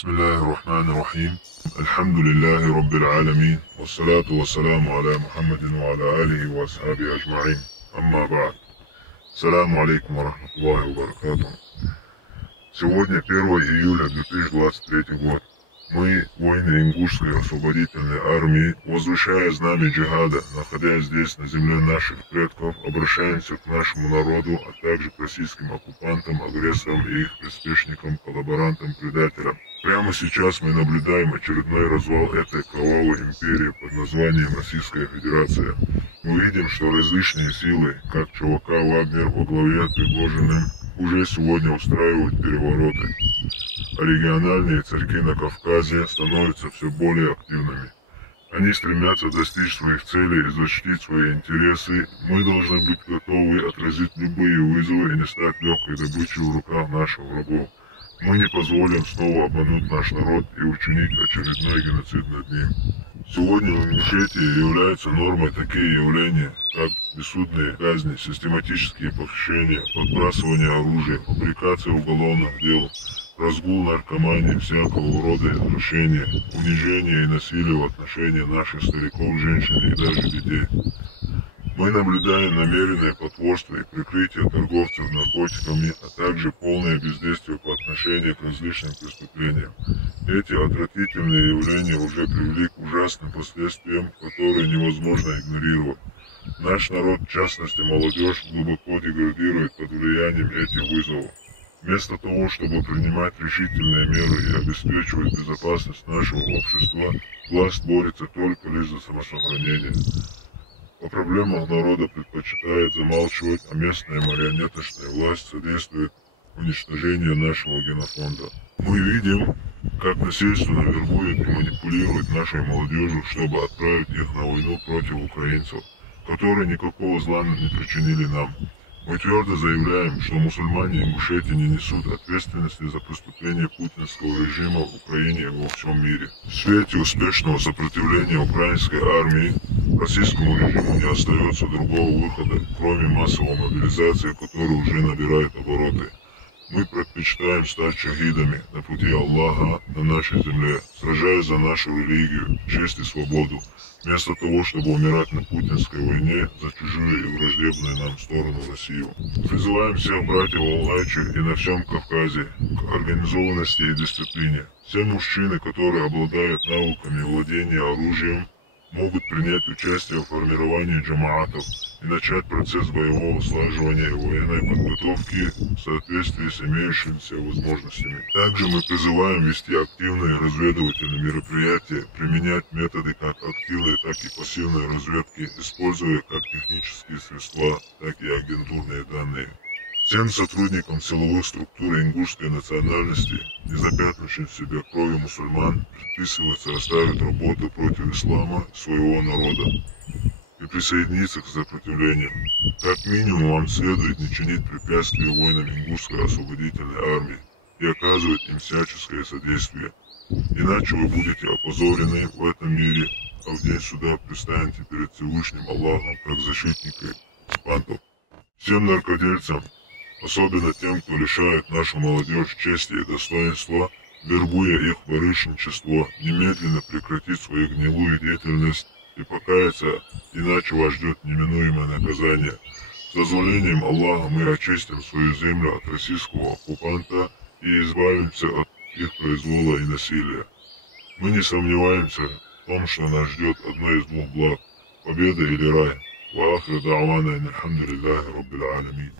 بسم الله الرحمن الرحيم. الحمد لله رب العالمين، والصلاة والسلام على محمد وعلى آله وأصحابه أجمعين. أما بعد. Саляму алейкум ва рахматуллахи ва баракатуху. Сегодня 1 июля 2023 год. Мы, воины Ингушской освободительной армии, возвышая знамя джихада, находясь здесь, на земле наших предков, обращаемся к нашему народу, а также к российским оккупантам, агрессорам и их приспешникам, коллаборантам, предателям. Прямо сейчас мы наблюдаем очередной развал этой кровавой империи под названием Российская Федерация. Мы видим, что различные силы, как ЧВК «Вагнер» во главе с Пригожиным, уже сегодня устраивают перевороты, а региональные царьки на Кавказе становятся все более активными. Они стремятся достичь своих целей и защитить свои интересы. Мы должны быть готовы отразить любые вызовы и не стать легкой добычей в руках наших врагов. Мы не позволим снова обмануть наш народ и учинить очередной геноцид над ним. Сегодня в Ингушетии являются нормой такие явления, как бессудные казни, систематические похищения, подбрасывание оружия, фабрикация уголовных дел, разгул наркомании, всякого рода извращения, унижение и насилие в отношении наших стариков, женщин и даже детей. Мы наблюдаем намеренное потворство и прикрытие торговцев наркотиками, а также полное бездействие по отношению к различным преступлениям. Эти отвратительные явления уже привели к ужасным последствиям, которые невозможно игнорировать. Наш народ, в частности молодежь, глубоко деградирует под влиянием этих вызовов. Вместо того, чтобы принимать решительные меры и обеспечивать безопасность нашего общества, власть борется только лишь за самосохранение. По проблемам народа предпочитает замалчивать, а местная марионеточная власть содействует уничтожению нашего генофонда. Мы видим, как насильственно вербует и манипулирует нашей молодежью, чтобы отправить их на войну против украинцев, которые никакого зла не причинили нам. Мы твердо заявляем, что мусульмане Ингушетии не несут ответственности за преступления путинского режима в Украине и во всем мире. В свете успешного сопротивления украинской армии российскому режиму не остается другого выхода, кроме массовой мобилизации, которая уже набирает обороты. Мы предпочитаем стать шахидами на пути Аллаха на нашей земле, сражаясь за нашу религию, честь и свободу, вместо того, чтобы умирать на путинской войне за чужую и враждебную нам сторону Россию. Призываем всех братьев Аллайчи и на всем Кавказе к организованности и дисциплине. Все мужчины, которые обладают навыками владения оружием, могут принять участие в формировании джамаатов и начать процесс боевого слаживания и военной подготовки в соответствии с имеющимися возможностями. Также мы призываем вести активные разведывательные мероприятия, применять методы как активной, так и пассивной разведки, используя как технические средства, так и агентурные данные. Всем сотрудникам силовых структур ингушской национальности, не запятнавшим себя кровью мусульман, предписывается оставить работу против ислама своего народа и присоединиться к сопротивлению. Как минимум вам следует не чинить препятствия воинам Ингушской освободительной армии и оказывать им всяческое содействие. Иначе вы будете опозорены в этом мире, а в день суда предстанете перед Всевышним Аллахом как защитники оккупантов. Всем наркодельцам, особенно тем, кто лишает нашу молодежь чести и достоинства, вербуя их в барышничество, немедленно прекратить свою гнилую деятельность и покаяться, иначе вас ждет неминуемое наказание. С дозволением Аллаха мы очистим свою землю от российского оккупанта и избавимся от их произвола и насилия. Мы не сомневаемся в том, что нас ждет одно из двух благ – победа или рай. Ва ахру да'вана алхамдулиллахи раббил аламин.